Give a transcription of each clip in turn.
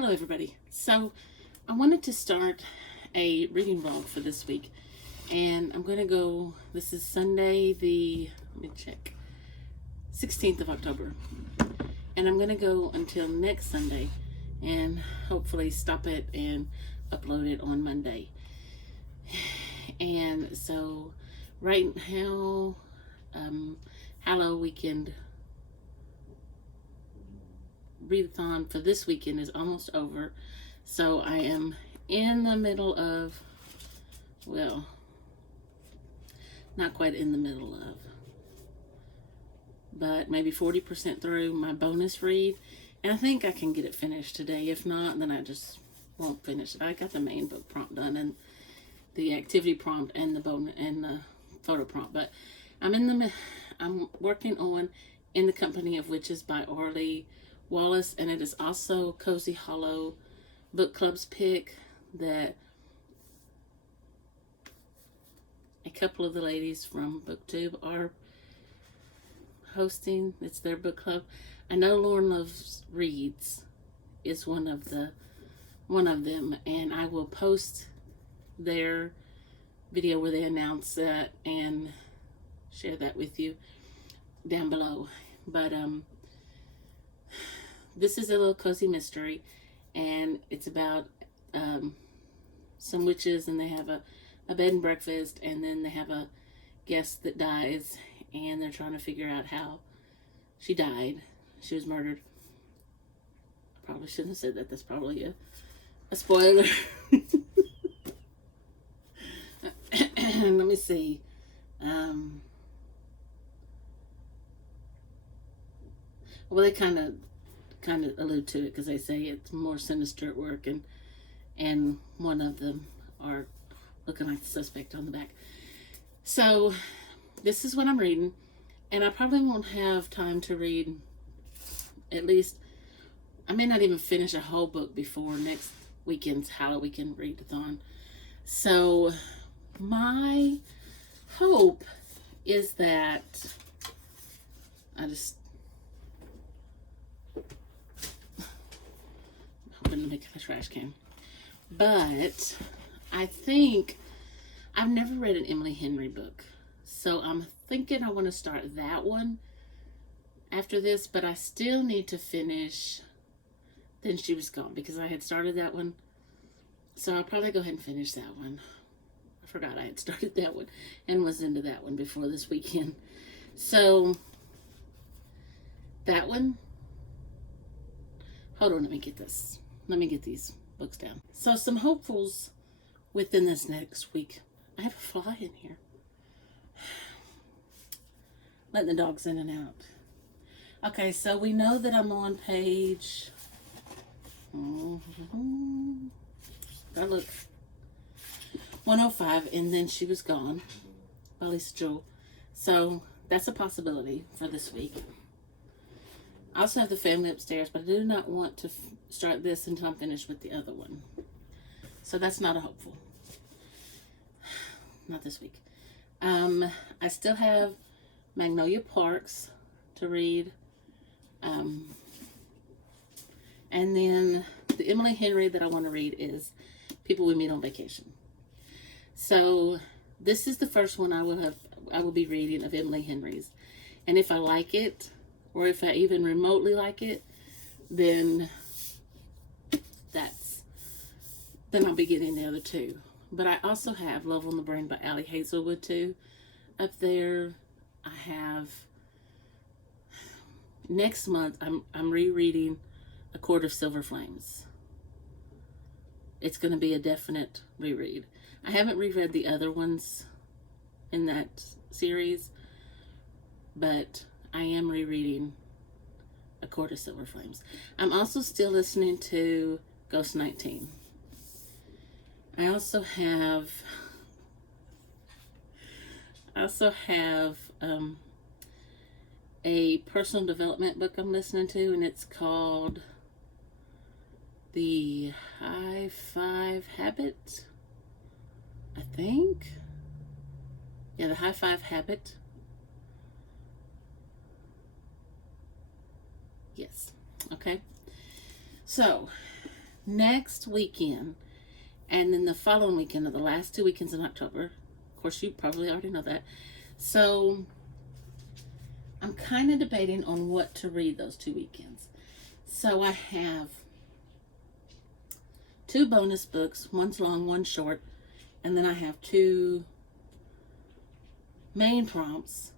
Hello everybody. So I wanted to start a reading vlog for this week, and I'm going to go, this is Sunday let me check, 16th of October, and I'm going to go until next Sunday and hopefully stop it and upload it on Monday. And so right now, Halloweekend Readathon for this weekend is almost over, so I am in the middle of, well, not quite in the middle of, but maybe 40% through my bonus read, and I think I can get it finished today. If not, then I just won't finish it. I got the main book prompt done and the activity prompt and the bonus and the photo prompt, but I'm working on In the Company of Witches by Orly Wallace, and it is also Cozy Hollow Book Club's pick that a couple of the ladies from BookTube are hosting. It's their book club. I know Lauren Loves Reads is one of them, and I will post their video where they announce that and share that with you down below. But this is a little cozy mystery, and it's about some witches, and they have a bed and breakfast, and then they have a guest that dies, and they're trying to figure out how she died. She was murdered. I probably shouldn't have said that. That's probably a spoiler. Let me see. Well, they kind of allude to it because they say it's more sinister at work, and one of them are looking like the suspect on the back. So this is what I'm reading, and I probably won't have time to read, at least I may not even finish a whole book before next weekend's Halloweekend Readathon. So my hope is that hoping to make a trash can. But I think I've never read an Emily Henry book, so I'm thinking I want to start that one after this, but I still need to finish Then She Was Gone because I had started that one, so I'll probably go ahead and finish that one. I forgot I had started that one and was into that one before this weekend. So that one, hold on, let me get these books down. So some hopefuls within this next week. I have a fly in here. Letting the dogs in and out. Okay, so we know that I'm on page, gotta look, 105, and Then She Was Gone by Lisa Jewell. So that's a possibility for this week. I also have The Family Upstairs, but I do not want to start this until I'm finished with the other one. So that's not a hopeful. Not this week. I still have Magnolia Parks to read. And then the Emily Henry that I want to read is People We Meet on Vacation. So this is the first one I will be reading of Emily Henry's. And if I like it, or if I even remotely like it, then I'll be getting the other two. But I also have Love on the Brain by Allie Hazelwood too up there. I have, next month I'm rereading A Court of Silver Flames. It's going to be a definite reread. I haven't reread the other ones in that series, but I am rereading A Court of Silver Flames. I'm also still listening to Ghost 19. I also have a personal development book I'm listening to, and it's called The High Five Habit, I think. Yeah, The High Five Habit. Yes. Okay. So next weekend, and then the following weekend, of the last 2 weekends in October. Of course, you probably already know that. So I'm kind of debating on what to read those 2 weekends. So I have 2 bonus books. One's long, one's short. And then I have 2 main prompts.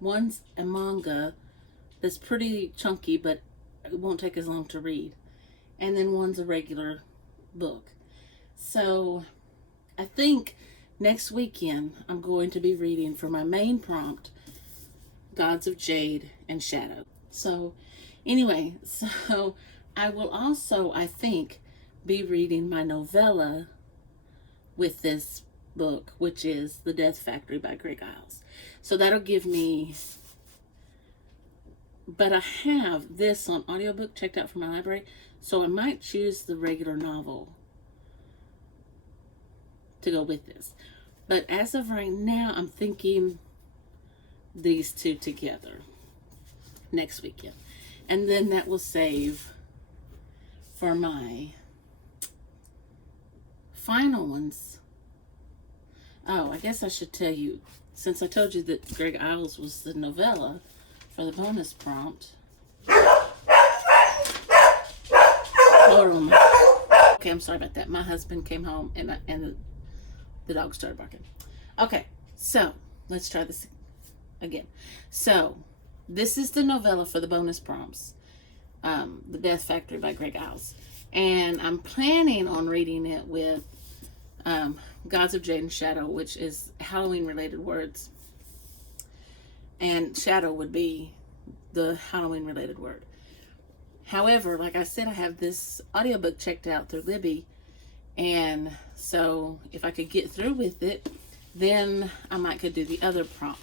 One's a manga that's pretty chunky, but it won't take as long to read. And then one's a regular book. So I think next weekend I'm going to be reading for my main prompt, Gods of Jade and Shadow. So anyway, so I will also, I think, be reading my novella with this book, which is The Death Factory by Greg Iles. So that'll give me, but I have this on audiobook checked out from my library, so I might choose the regular novel to go with this. But as of right now, I'm thinking these 2 together next weekend. And then that will save for my final ones. Oh, I guess I should tell you, since I told you that Greg Iles was the novella for the bonus prompt. Hold on. Okay, I'm sorry about that. My husband came home and the dog started barking. Okay, so let's try this again. So this is the novella for the bonus prompts, The Death Factory by Greg Iles. And I'm planning on reading it with Gods of Jade and Shadow, which is Halloween related words. And shadow would be the Halloween related word. However, like I said, I have this audiobook checked out through Libby. And so if I could get through with it, then I might could do the other prompt.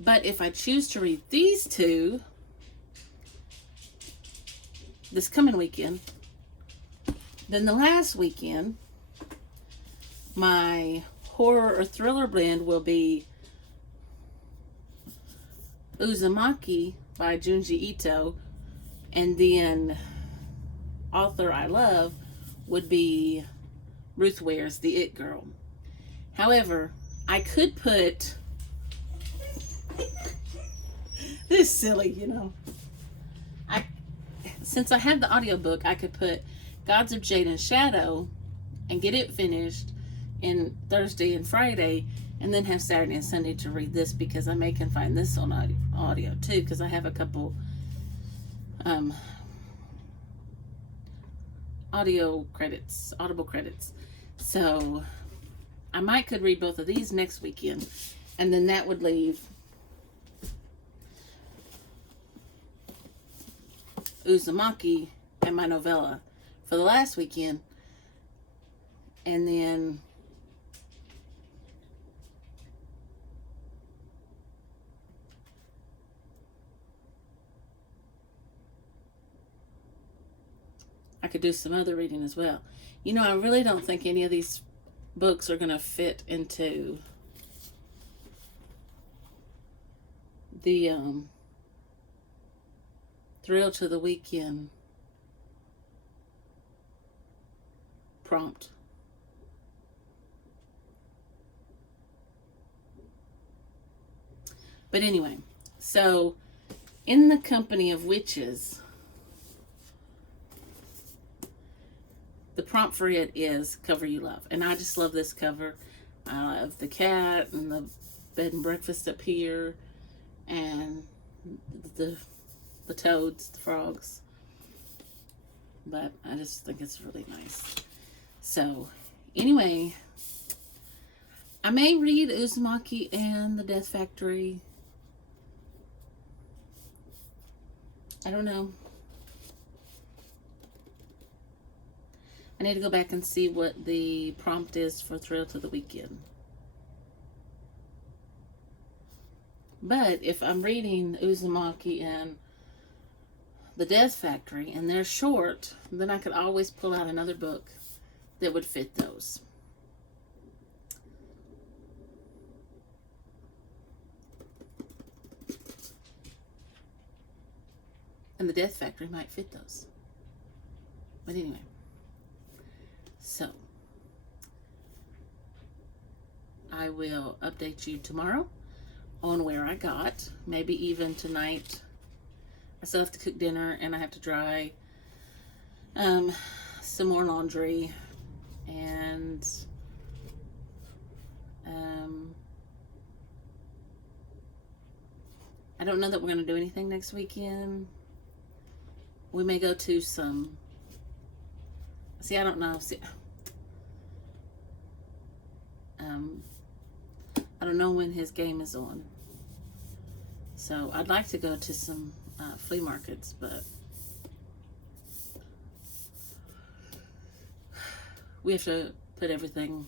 But if I choose to read these 2 this coming weekend, then the last weekend, my horror or thriller blend will be Uzumaki by Junji Ito, and then author I love would be Ruth Ware's The It Girl. However, I could put this is silly, you know. Since I have the audiobook, I could put Gods of Jade and Shadow and get it finished in Thursday and Friday, and then have Saturday and Sunday to read this, because I may can find this on audio too, because I have a couple audible credits. So I might could read both of these next weekend, and then that would leave Uzumaki and my novella for the last weekend, and then I could do some other reading as well. You know, I really don't think any of these books are going to fit into the Thrill to the Weekend prompt. But anyway, so In the Company of Witches, the prompt for it is Cover You Love. And I just love this cover. I love the cat and the bed and breakfast up here, and the toads, the frogs. But I just think it's really nice. So anyway, I may read Uzumaki and The Death Factory. I don't know. I need to go back and see what the prompt is for Thrill to the Weekend. But if I'm reading Uzumaki and The Death Factory and they're short, then I could always pull out another book that would fit those. And The Death Factory might fit those. But anyway, so I will update you tomorrow on where I got. Maybe even tonight. I still have to cook dinner, and I have to dry some more laundry, and I don't know that we're going to do anything next weekend. We may go to some, see, I don't know. See, I don't know when his game is on. So I'd like to go to some flea markets, but we have to put everything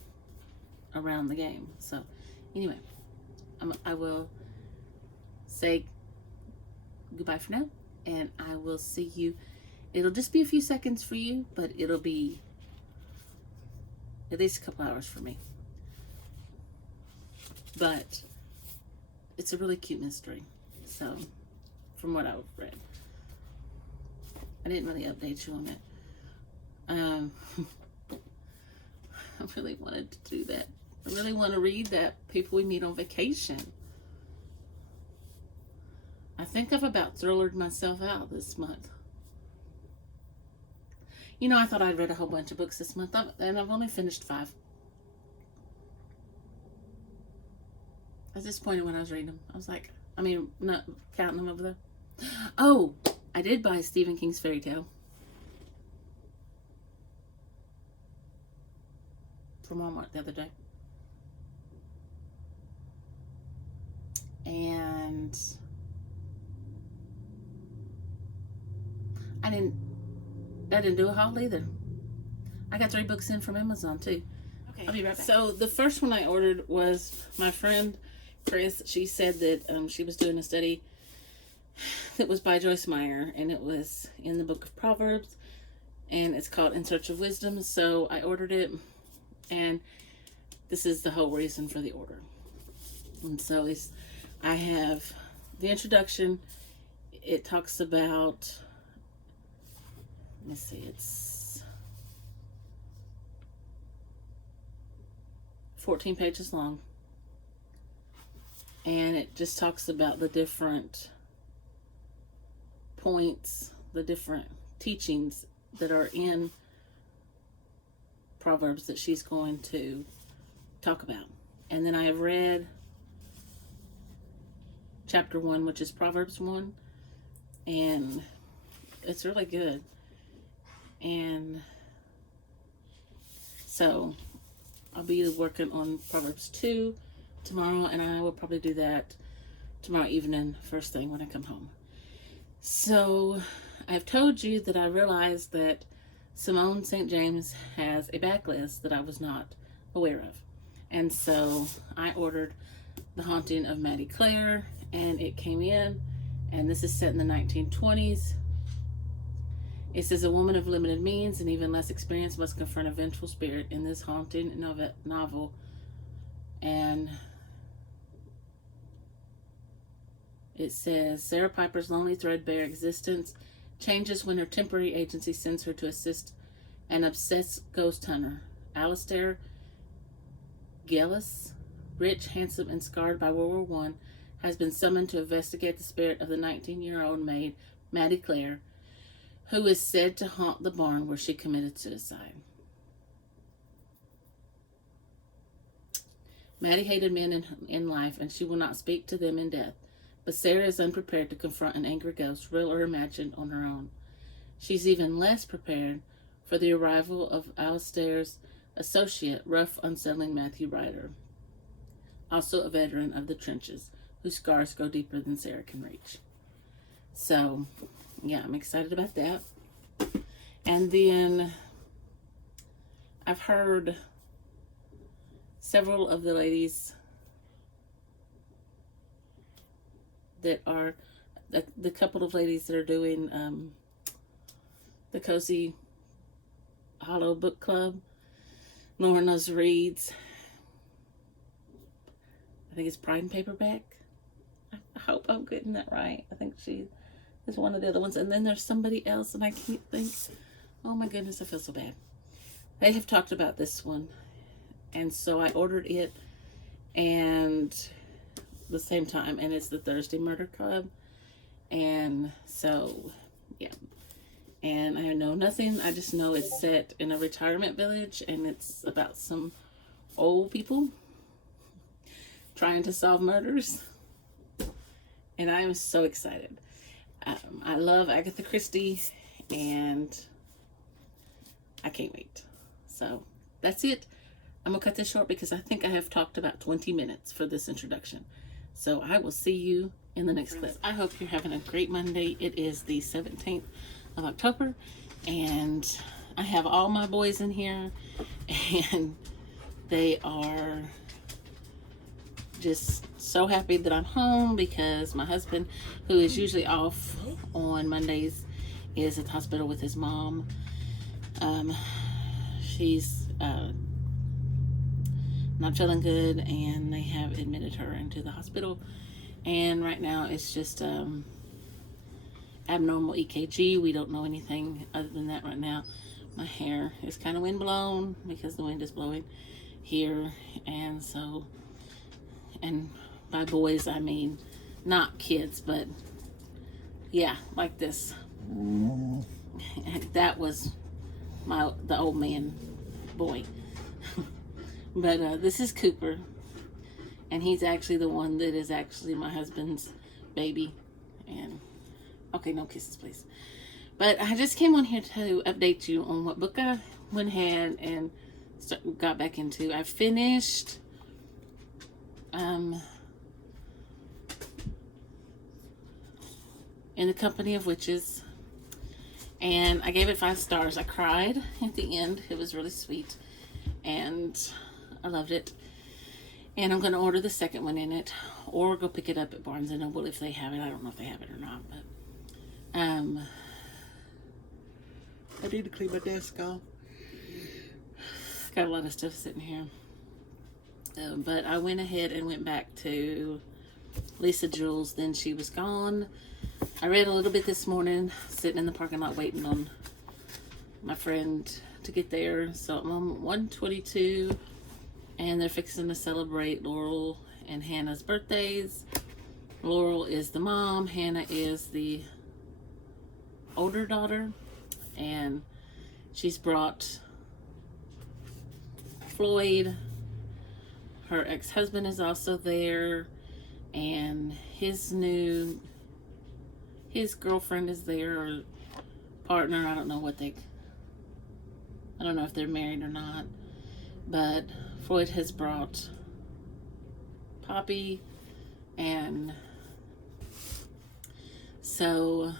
around the game. So anyway, I will say goodbye for now, and I will see you. It'll just be a few seconds for you, but it'll be at least a couple hours for me. But it's a really cute mystery. So, from what I've read, I didn't really update you on it. I really wanted to do that. I really want to read that People We Meet on Vacation. I think I've about thrillered myself out this month. You know, I thought I'd read a whole bunch of books this month, and I've only finished 5. I was disappointed when I was reading them. I was like, I mean, not counting them over there. Oh, I did buy Stephen King's fairy tale from Walmart the other day. And I didn't do a haul either. I got 3 books in from Amazon too. Okay, I'll be right back. So the first one I ordered was my friend Chris. She said that she was doing a study that was by Joyce Meyer, and it was in the book of Proverbs, and it's called In Search of Wisdom. So I ordered it, and this is the whole reason for the order. And so I have the introduction. It talks about, let me see, it's 14 pages long. And it just talks about the different points, the different teachings that are in Proverbs that she's going to talk about. And then I have read chapter 1, which is Proverbs 1, and it's really good. And so I'll be working on Proverbs 2 tomorrow, and I will probably do that tomorrow evening, first thing when I come home. So I've told you that I realized that Simone St. James has a backlist that I was not aware of. And so I ordered The Haunting of Maddie Clare, and it came in, and this is set in the 1920s. It says a woman of limited means and even less experience must confront a vengeful spirit in this haunting novel. And it says Sarah Piper's lonely, threadbare existence changes when her temporary agency sends her to assist an obsessed ghost hunter, Alistair Gillis. Rich, handsome, and scarred by World War I, has been summoned to investigate the spirit of the 19-year-old maid, Maddie Clare, who is said to haunt the barn where she committed suicide. Maddie hated men in life, and she will not speak to them in death. But Sarah is unprepared to confront an angry ghost, real or imagined, on her own. She's even less prepared for the arrival of Alistair's associate, rough, unsettling Matthew Ryder, also a veteran of the trenches, whose scars go deeper than Sarah can reach. So, yeah, I'm excited about that. And then I've heard several of the ladies that are, the couple of ladies that are doing the Cozy Hollow Book Club. Lauren Knows Reads. I think it's Pride and Paperback. I hope I'm getting that right. I think she is one of the other ones. And then there's somebody else, and I can't think Oh my goodness, I feel so bad. They have talked about this one, and so I ordered it and the same time, and it's the Thursday Murder Club. And so, yeah. And I know nothing. I just know it's set in a retirement village, and it's about some old people trying to solve murders. And I am so excited. I love Agatha Christie, and I can't wait. So that's it. I'm going to cut this short because I think I have talked about 20 minutes for this introduction. So I will see you in the next clip. I hope you're having a great Monday. It is the 17th of October, and I have all my boys in here, and they are just so happy that I'm home because my husband, who is usually off on Mondays, is at the hospital with his mom. She's not feeling good, and they have admitted her into the hospital, and right now it's just abnormal EKG. We don't know anything other than that right now. My hair is kind of wind blown because the wind is blowing here, and so, and by boys I mean not kids, but yeah, like this. That was the old man boy. But this is Cooper, and he's actually the one that is actually my husband's baby. And okay, no kisses, please. But I just came on here to update you on what book I went ahead and got back into. I finished In the Company of Witches, and I gave it 5 stars. I cried at the end. It was really sweet, and I loved it. And I'm going to order the second one in it, or go pick it up at Barnes & Noble if they have it. I don't know if they have it or not, but I need to clean my desk off. Got a lot of stuff sitting here. But I went ahead and went back to Lisa Jewell's Then She Was Gone. I read a little bit this morning, sitting in the parking lot waiting on my friend to get there. So I'm on 122, and they're fixing to celebrate Laurel and Hannah's birthdays. Laurel is the mom, Hannah is the older daughter, and she's brought Floyd. Her ex-husband is also there, and his girlfriend is there, or partner. I don't know if they're married or not. But Floyd has brought Poppy, and so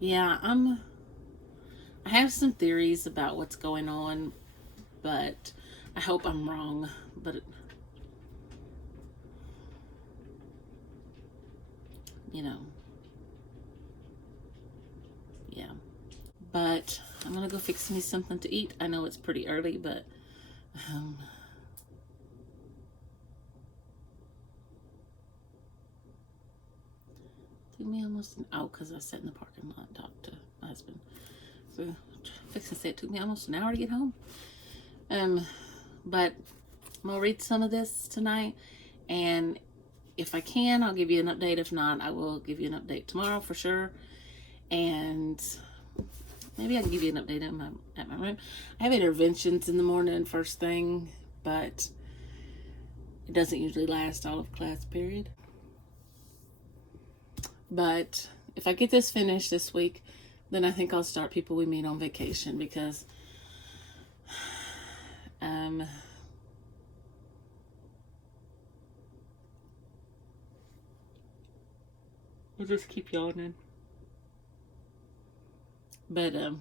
yeah, I have some theories about what's going on, but I hope I'm wrong. But you know, yeah. But I'm gonna go fix me something to eat. I know it's pretty early, but took me almost an hour because I sat in the parking lot and talked to my husband. So fixing to say it took me almost an hour to get home. But I'm gonna read some of this tonight, and if I can, I'll give you an update. If not, I will give you an update tomorrow for sure. And maybe I can give you an update at my room. I have interventions in the morning first thing, but it doesn't usually last all of class period. But if I get this finished this week, then I think I'll start People We Meet on Vacation, because I'll just keep yawning. But I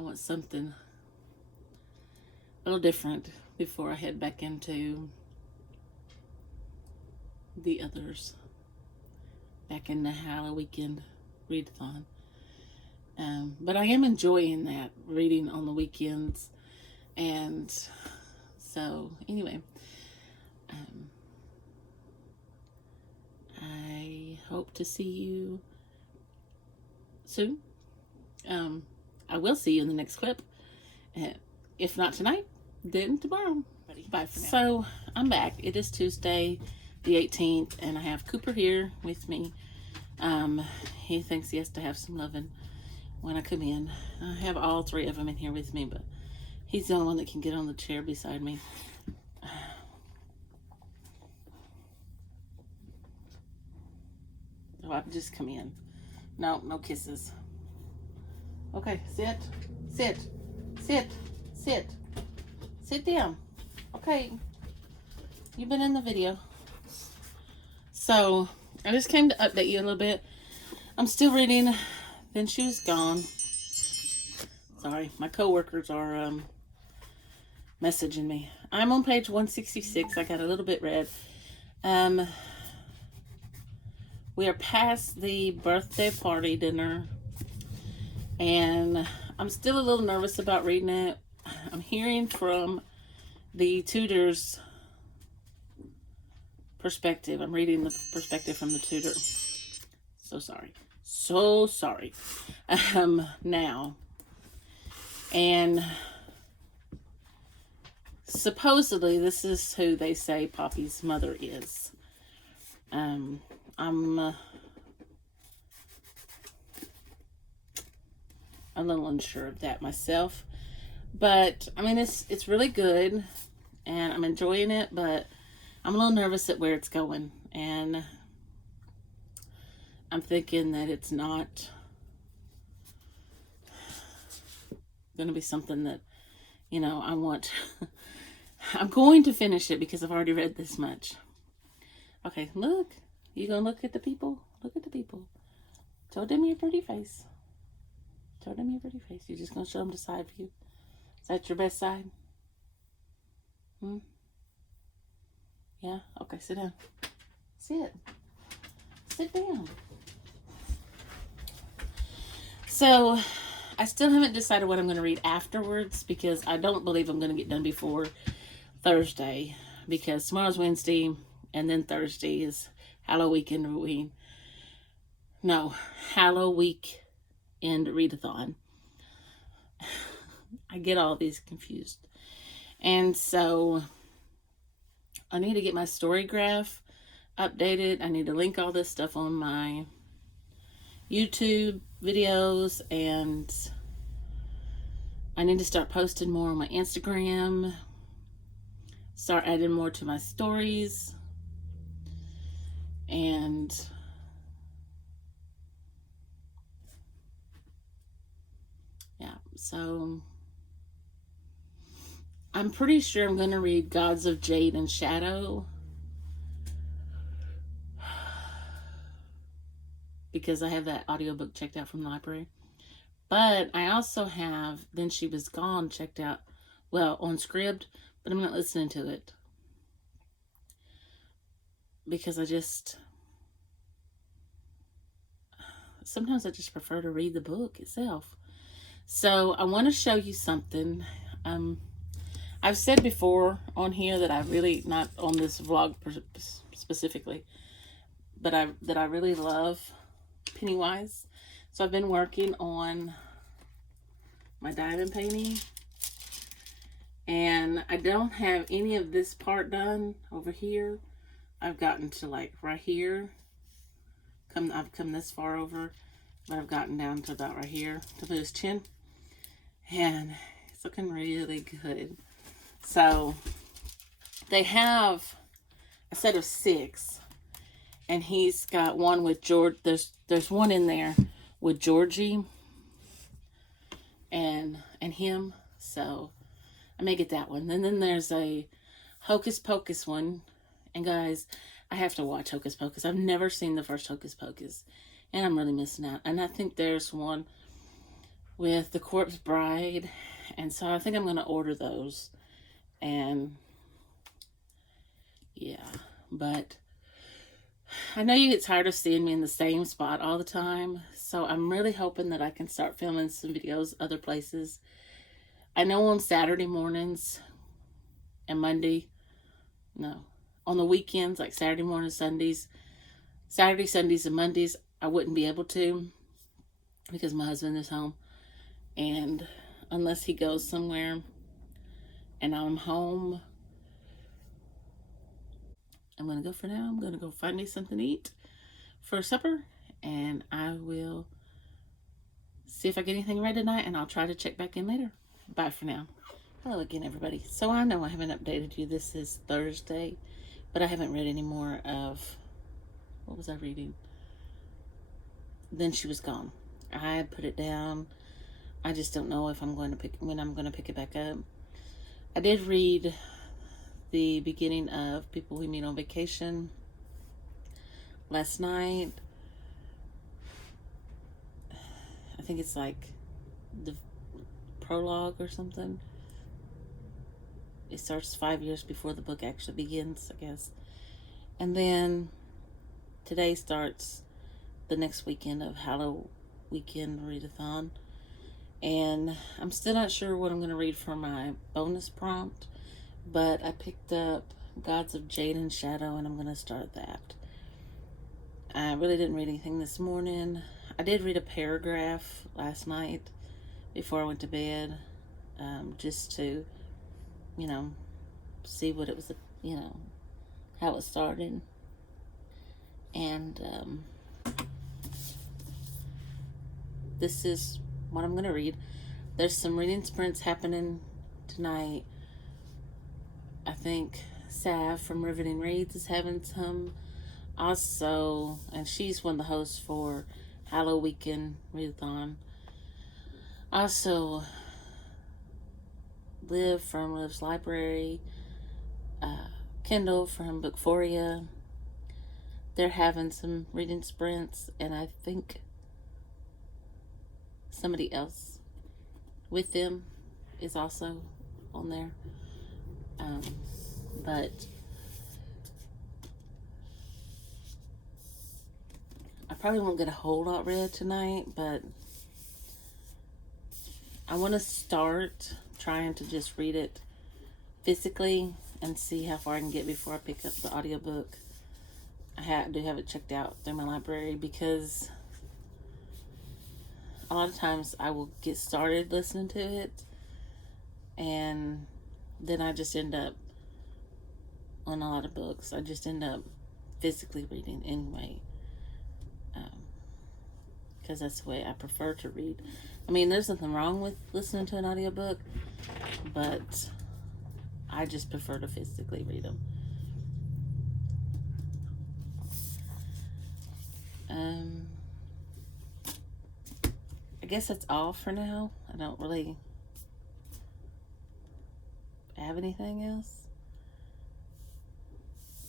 want something a little different before I head back into the others, back in the Halloweekend Readathon. But I am enjoying that, reading on the weekends. And so anyway, I hope to see you soon, I will see you in the next clip. If not tonight, then tomorrow. Bye for now. So I'm back. It is Tuesday the 18th, and I have Cooper here with me. He thinks he has to have some loving when I come in. I have all three of them in here with me, but he's the only one that can get on the chair beside me. Oh, I've just come in. No kisses. Okay, sit, sit, sit, sit, sit down. Okay, you've been in the video. So, I just came to update you a little bit. I'm still reading Then She Was Gone. Sorry, my coworkers are messaging me. I'm on page 166. I got a little bit read. We are past the birthday party dinner, and I'm still a little nervous about reading it. I'm hearing from the tutor's perspective. I'm reading the perspective from the tutor. So sorry. So sorry. Now. And supposedly this is who they say Poppy's mother is. I'm a little unsure of that myself, but I mean it's really good and I'm enjoying it, but I'm a little nervous at where it's going, and I'm thinking that it's not going to be something that, you know, I want. I'm going to finish it because I've already read this much. Okay, look. You gonna look at the people? Look at the people. Show them your pretty face. Show them your pretty face. You just gonna show them the side view? Is that your best side? Yeah? Okay, sit down. Sit. Sit down. So, I still haven't decided what I'm going to read afterwards because I don't believe I'm going to get done before Thursday, because tomorrow's Wednesday and then Thursday is Halloweekend Readathon. I get all these confused. And so I need to get my story graph updated. I need to link all this stuff on my YouTube videos, and I need to start posting more on my Instagram, start adding more to my stories, and yeah, so I'm pretty sure I'm going to read Gods of Jade and Shadow, because I have that audiobook checked out from the library. But I also have Then She Was Gone checked out, well, on Scribd, but I'm not listening to it because sometimes I just prefer to read the book itself. So I want to show you something. I've said before on here that I really, not on this vlog specifically, but that I really love Pennywise. So I've been working on my diamond painting, and I don't have any of this part done over here. I've gotten to like right here. I've come this far over, but I've gotten down to about right here to his chin, and it's looking really good. So they have a set of 6, and he's got one with George. There's one in there with Georgie and him. So I may get that one. And then there's a Hocus Pocus one. And guys, I have to watch Hocus Pocus. I've never seen the first Hocus Pocus, and I'm really missing out. And I think there's one with the Corpse Bride, and so I think I'm going to order those. And yeah, but I know you get tired of seeing me in the same spot all the time, so I'm really hoping that I can start filming some videos other places. I know on Saturday mornings and on the weekends, like Saturday mornings, Sundays, and Mondays, I wouldn't be able to because my husband is home. And unless he goes somewhere and I'm home, I'm going to go for now. I'm going to go find me something to eat for supper, and I will see if I get anything read tonight, and I'll try to check back in later. Bye for now. Hello again, everybody. So I know I haven't updated you. This is Thursday, but I haven't read any more of, what was I reading? Then She Was Gone. I put it down. I just don't know if I'm going to when I'm going to pick it back up. I did read the beginning of People We Meet on Vacation last night. I think it's like the prologue or something. It starts 5 years before the book actually begins, I guess. And then today starts the next weekend of Halloweekend Readathon. And I'm still not sure what I'm going to read for my bonus prompt, but I picked up Gods of Jade and Shadow, and I'm going to start that. I really didn't read anything this morning. I did read a paragraph last night before I went to bed, just to, see what it was, how it started. And this is what I'm going to read. There's some reading sprints happening tonight. I think Sav from Riveting Reads is having some also, and she's one of the hosts for Halloweekend Readathon. Also, Liv from Liv's Library, Kendall from Bookphoria. They're having some reading sprints, and I think somebody else with them is also on there. But I probably won't get a whole lot read tonight, but I want to start trying to just read it physically and see how far I can get before I pick up the audiobook. I do have it checked out through my library, because a lot of times I will get started listening to it, and then I just end up, on a lot of books, I just end up physically reading anyway, because that's the way I prefer to read. I mean, there's nothing wrong with listening to an audiobook, but I just prefer to physically read them. I guess that's all for now. I don't really have anything else.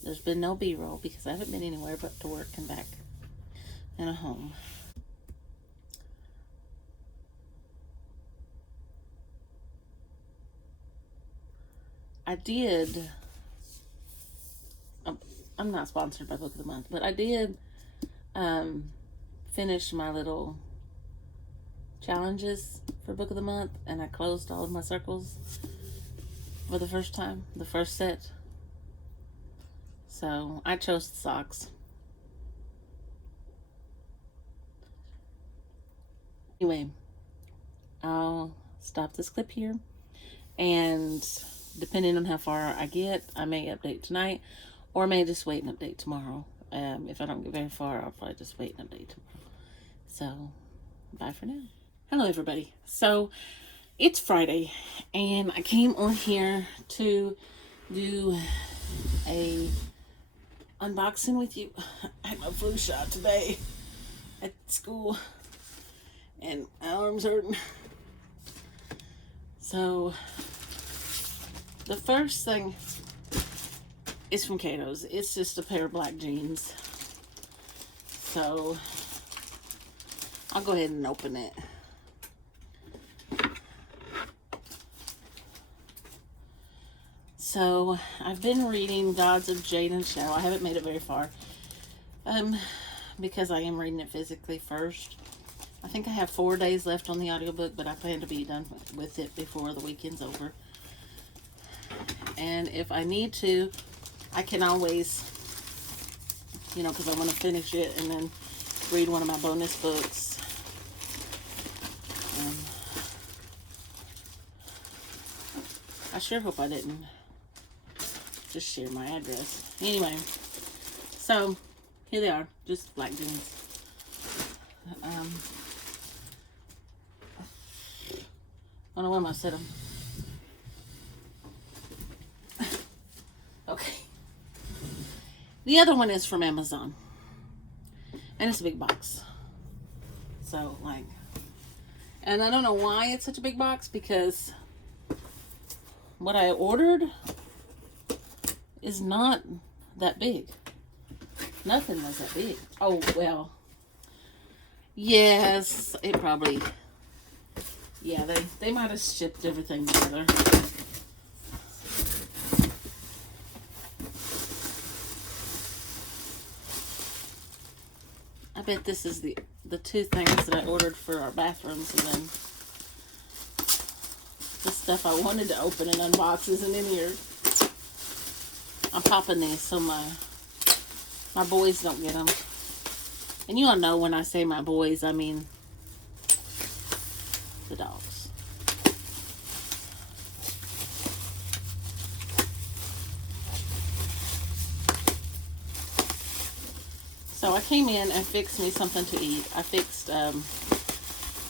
There's been no B-roll because I haven't been anywhere but to work and back and a home. I did, I'm not sponsored by Book of the Month, but I did finish my little challenges for Book of the Month, and I closed all of my circles for the first time, the first set. So I chose the socks. Anyway, I'll stop this clip here, and depending on how far I get, I may update tonight, or I may just wait and update tomorrow. If I don't get very far, I'll probably just wait and update tomorrow. So, bye for now. Hello, everybody. So, it's Friday, and I came on here to do a unboxing with you. I had my flu shot today at school, and my arm's hurting. So, the first thing is from Cato's. It's just a pair of black jeans. So, I'll go ahead and open it. So, I've been reading Gods of Jade and Shadow. I haven't made it very far. Because I am reading it physically first. I think I have 4 days left on the audiobook, but I plan to be done with it before the weekend's over. And if I need to, I can always, because I want to finish it and then read one of my bonus books. I sure hope I didn't just share my address. Anyway, so here they are, just black jeans. I don't know when I set them. Okay. The other one is from Amazon. And it's a big box. So, like, and I don't know why it's such a big box, because what I ordered is not that big. Nothing was that big. Oh, well. Yes, it probably, yeah, they might have shipped everything together. I bet this is the two things that I ordered for our bathrooms, and then the stuff I wanted to open and unbox isn't in here. I'm popping these so my boys don't get them. And you all know when I say my boys, I mean the dogs. So I came in and fixed me something to eat. I fixed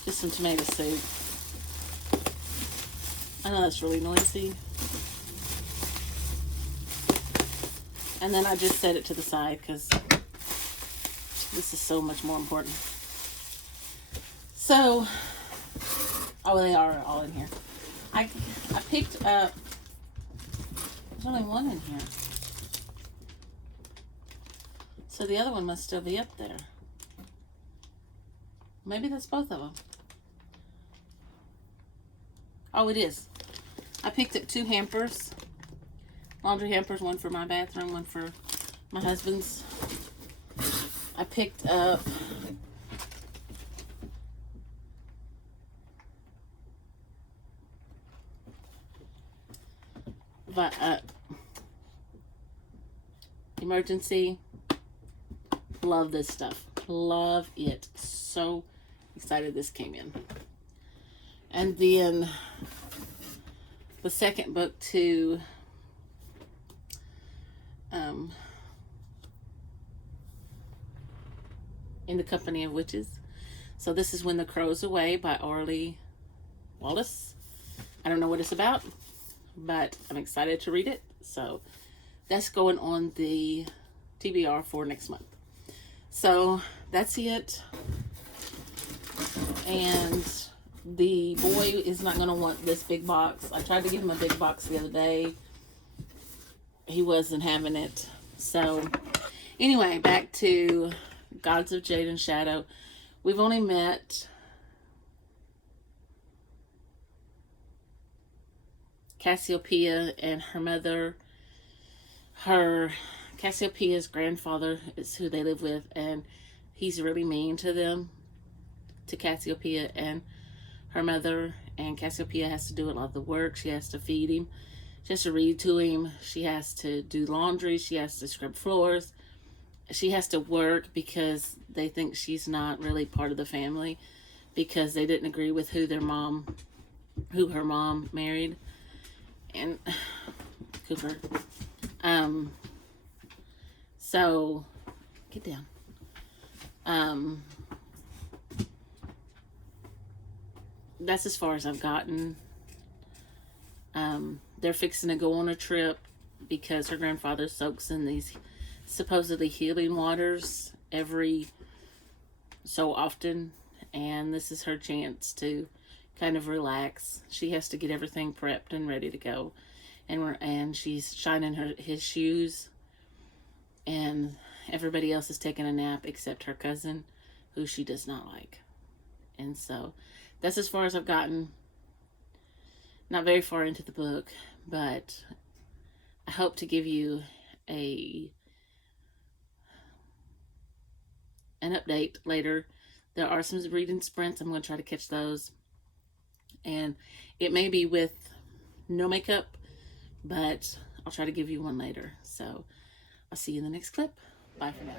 just some tomato soup. I know that's really noisy. And then I just set it to the side because this is so much more important. So, oh, they are all in here. I picked up, there's only one in here. So the other one must still be up there. Maybe that's both of them. Oh, it is. I picked up 2 hampers. Laundry hampers, one for my bathroom, one for my husband's. I picked up emergency. Love this stuff. Love it. So excited this came in. And then the second book to In the Company of Witches. So this is When the Crow's Away by Orly Wallace. I don't know what it's about, but I'm excited to read it. So that's going on the TBR for next month. So that's it. And the boy is not going to want this big box. I tried to give him a big box the other day. He wasn't having it. So anyway, back to Gods of Jade and Shadow. We've only met Cassiopeia and her mother. Cassiopeia's grandfather is who they live with, and he's really mean to them, to Cassiopeia and her mother. And Cassiopeia has to do a lot of the work. She has to feed him. She has to read to him. She has to do laundry. She has to scrub floors. She has to work because they think she's not really part of the family, because they didn't agree with who her mom married. And Cooper. So get down. That's as far as I've gotten. They're fixing to go on a trip because her grandfather soaks in these supposedly healing waters every so often, and this is her chance to kind of relax. She has to get everything prepped and ready to go, and she's shining his shoes, and everybody else is taking a nap except her cousin, who she does not like. And so that's as far as I've gotten. Not very far into the book, but I hope to give you an update later. There are some reading sprints. I'm going to try to catch those. And it may be with no makeup, but I'll try to give you one later. So I'll see you in the next clip. Bye for now.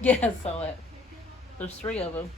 Yeah, I saw that. There's 3 of them.